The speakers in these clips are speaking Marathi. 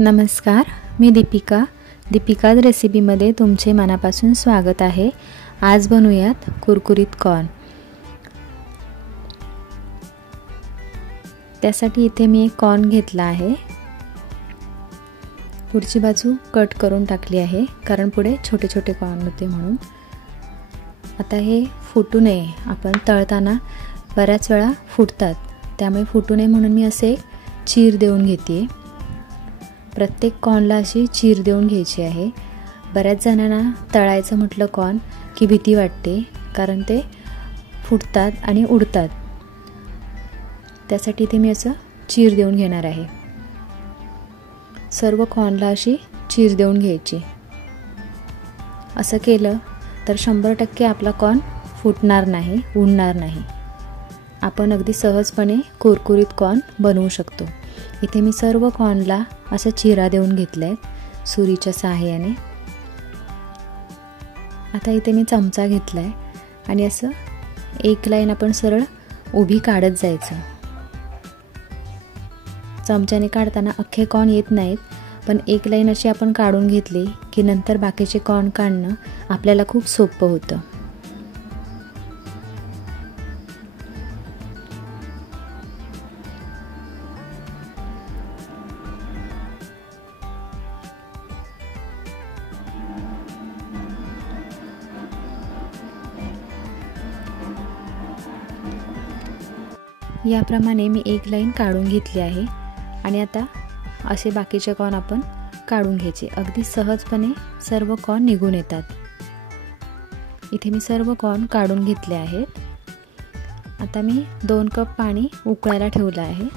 नमस्कार, मी दीपिकाज रेसिपीमध्ये तुमचे मनापासून स्वागत आहे। आज बनवूयात कुरकुरीत कॉर्न। त्यासाठी इथे मी एक कॉर्न घेतला आहे। पुढची बाजू कट करून टाकली आहे, कारण पुढे छोटे छोटे कॉर्न होते म्हणून। आता हे फुटू नये, आपण तळताना बऱ्याच वेळा फुटतात, त्यामुळे फुटू नये म्हणून मी असे चीर देऊन घेते। प्रत्येक कॉर्नला अशी चीर देऊन घ्यायची आहे। बऱ्याच जणांना तळायचं म्हटलं कॉर्न की भीती वाटते, कारण ते फुटतात आणि उडतात। त्यासाठी इथे मी असं चीर देऊन घेणार आहे। सर्व कॉर्नला अशी चीर देऊन घ्यायची। असं केलं तर 100% आपला कॉर्न फुटणार नाही, उडणार नाही। आपण अगदी सहजपणे कुरकुरीत कॉर्न बनवू शकतो। इथे मी सर्व कॉर्नला असं चिरा देऊन घेतलाय सुरीच्या सहाय्याने। आता इथे मी चमचा घेतलाय आणि असं एक लाईन आपण सरळ उभी काढत जायचं। चमच्याने काढताना अख्खे कॉर्न येत नाहीत, पण एक लाईन अशी आपण काढून घेतली की नंतर बाकीचे कॉर्न काढणं आपल्याला खूप सोपं होतं। याप्रमाणे मी एक लाईन काढून घेतली आहे आणि आता असे बाकीचे कॉर्न आपण काढून घ्यायचे। अगदी सहजपणे सर्व कॉर्न निघून येतात। इथे मी सर्व कॉर्न काढून घेतले आहेत। आता मी 2 कप पाणी उकळायला ठेवलं आहे।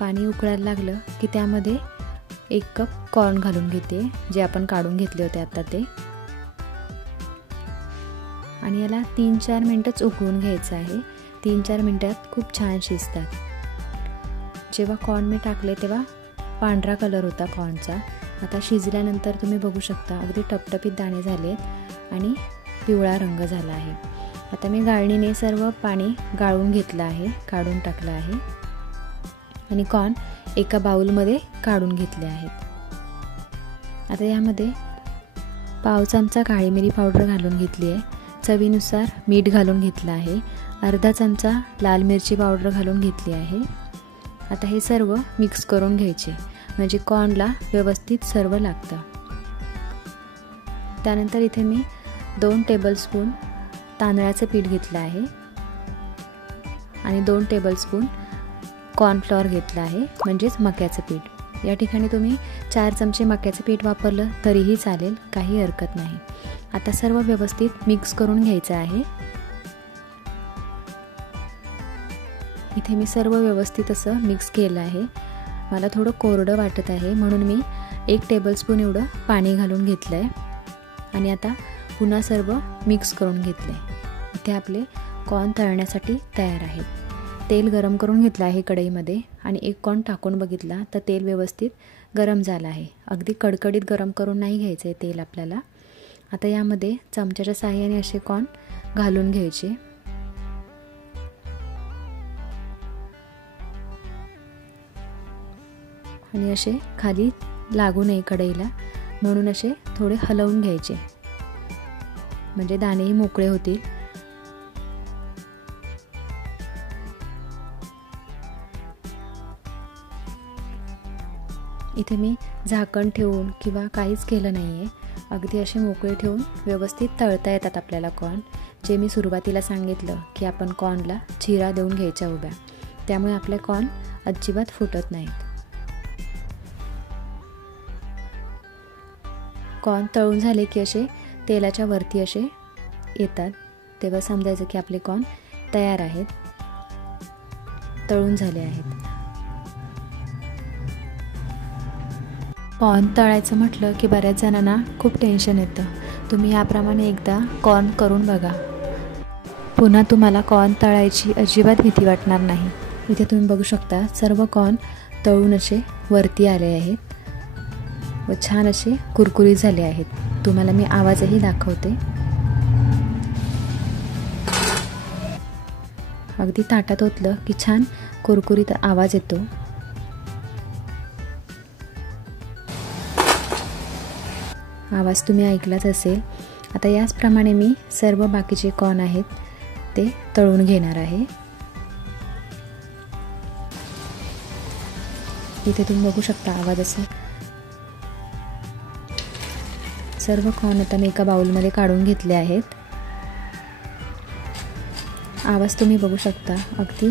पाणी उकळायला लागलं की त्यामध्ये 1 कप कॉर्न घालून घेते, जे आपण काढून घेतले होते आता ते, आणि याला 3-4 मिनिटच उकळून घ्यायचं आहे। 3-4 मिनिटात खूप छान शिजतात। जेव्हा कॉर्न मी टाकले तेव्हा पांढरा कलर होता कॉर्नचा। आता शिजल्यानंतर तुम्ही बघू शकता अगदी टपटपीत दाणे झाले आणि पिवळा रंग झाला आहे। आता मी गाळणीने सर्व पाणी गाळून घेतलं आहे, काढून टाकलं आहे आणि कॉर्न एका बाउलमध्ये काढून घेतले आहेत। आता यामध्ये पाव चमचा काळी मिरी पावडर घालून घेतली आहे, चवीनुसार मीठ घालून घेतलं आहे, अर्धा चमचा लाल मिरची पावडर घालून घेतली आहे। आता हे सर्व मिक्स करून घ्यायचे, म्हणजे कॉर्नला व्यवस्थित सर्व लागतं। त्यानंतर इथे मी 2 टेबलस्पून तांदळाचं पीठ घेतलं आहे आणि 2 टेबलस्पून कॉर्नफ्लॉवर घेतलं आहे, म्हणजेच मक्याचं पीठ। या ठिकाणी तुम्ही 4 चमचे मक्याचं पीठ वापरलं तरीही चालेल, काही हरकत नाही। आता सर्व व्यवस्थित मिक्स करून घ्यायचं आहे। इथे मी सर्व व्यवस्थित असं मिक्स केलं आहे। मला थोडं कोरडं वाटत आहे म्हणून मी 1 टेबलस्पून एवढं पाणी घालून घेतलं आहे आणि आता पुन्हा सर्व मिक्स करून घेतले। इथे आपले कॉर्न तळण्यासाठी तयार आहेत। तेल गरम करून घेतलं आहे कढईमध्ये आणि 1 कॉर्न टाकून बघितला तर तेल व्यवस्थित गरम झालं आहे। अगदी कडकडीत गरम करून नाही घ्यायचं आहे तेल आपल्याला। आता यामध्ये चमच्याच्या सहाय्याने असे कॉर्न घालून घ्यायचे आणि असे खाली लागू नये कढईला, म्हणून असे थोडे हलवून घ्यायचे, म्हणजे दाणेही मोकळे होतील। इथे मी झाकण ठेवून किंवा काहीच केलं नाही आहे, अगदी असे मोकळे ठेवून व्यवस्थित तळता येतात आपल्याला कॉर्न। जे मी सुरुवातीला सांगितलं की आपण कॉर्नला चिरा देऊन घ्यायच्या उभ्या, त्यामुळे आपले कॉर्न अजिबात फुटत नाहीत। कॉर्न तळून झाले की असे तेलाच्या वरती असे येतात, तेव्हा समजायचं की आपले कॉर्न तयार आहेत, तळून झाले आहेत। कॉर्न तळायचं म्हटलं की बऱ्याच जणांना खूप टेन्शन येतं। तुम्ही याप्रमाणे एकदा कॉर्न करून बघा, पुन्हा तुम्हाला कॉर्न तळायची अजिबात भीती वाटणार नाही। इथे तुम्ही बघू शकता सर्व कॉर्न तळून असे वरती आले आहेत व छान असे कुरकुरीत झाले आहेत। तुम्हाला मी आवाजही दाखवते। अगदी ताटात ओतलं की छान कुरकुरीत आवाज येतो। आवाज तुम्ही ऐकलाच असेल. आता याचप्रमाणे मी सर्व बाकीचे कॉर्न आहेत ते तळून घेणार आहे. इथे तुम्ही बघू शकता आवाज असेल. सर्व कॉर्न आता मी एका बाउलमध्ये काढून घेतले आहेत. आवाज तुम्ही बघू शकता. अगदी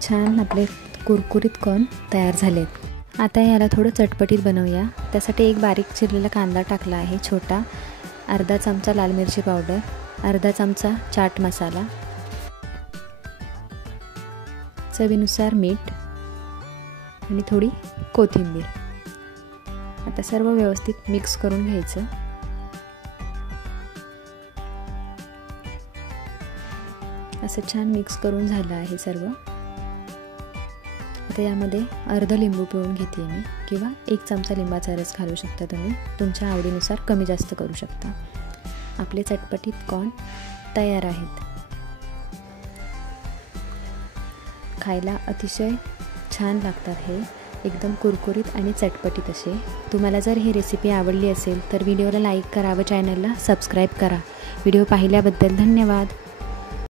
छान आपले कुरकुरीत कॉर्न तयार झालेत. आता याला थोडं चटपटीत बनवूया. त्यासाठी एक बारीक चिरलेला कांदा टाकला आहे छोटा, अर्धा चमचा लाल मिरची पावडर, अर्धा चमचा चाट मसाला, चवीनुसार मीठ आणि थोडी कोथिंबीर. आता सर्व व्यवस्थित मिक्स करून घ्यायचं. असं छान मिक्स करून झालं आहे सर्व. आता यामध्ये अर्धा लिंबू पिळून घेते मी, किंवा 1 चमचा लिंबाचा रस घालू शकता तुम्ही. तुमच्या आवडीनुसार कमी जास्त करू शकता. आपले चटपटीत कॉर्न तयार आहेत. खायला अतिशय छान लागतात हे, एकदम कुरकुरीत आणि चटपटीत असे. तुम्हाला जर ही रेसिपी आवडली असेल तर व्हिडिओला लाईक करा व चॅनलला सबस्क्राईब करा. व्हिडिओ पाहिल्याबद्दल धन्यवाद.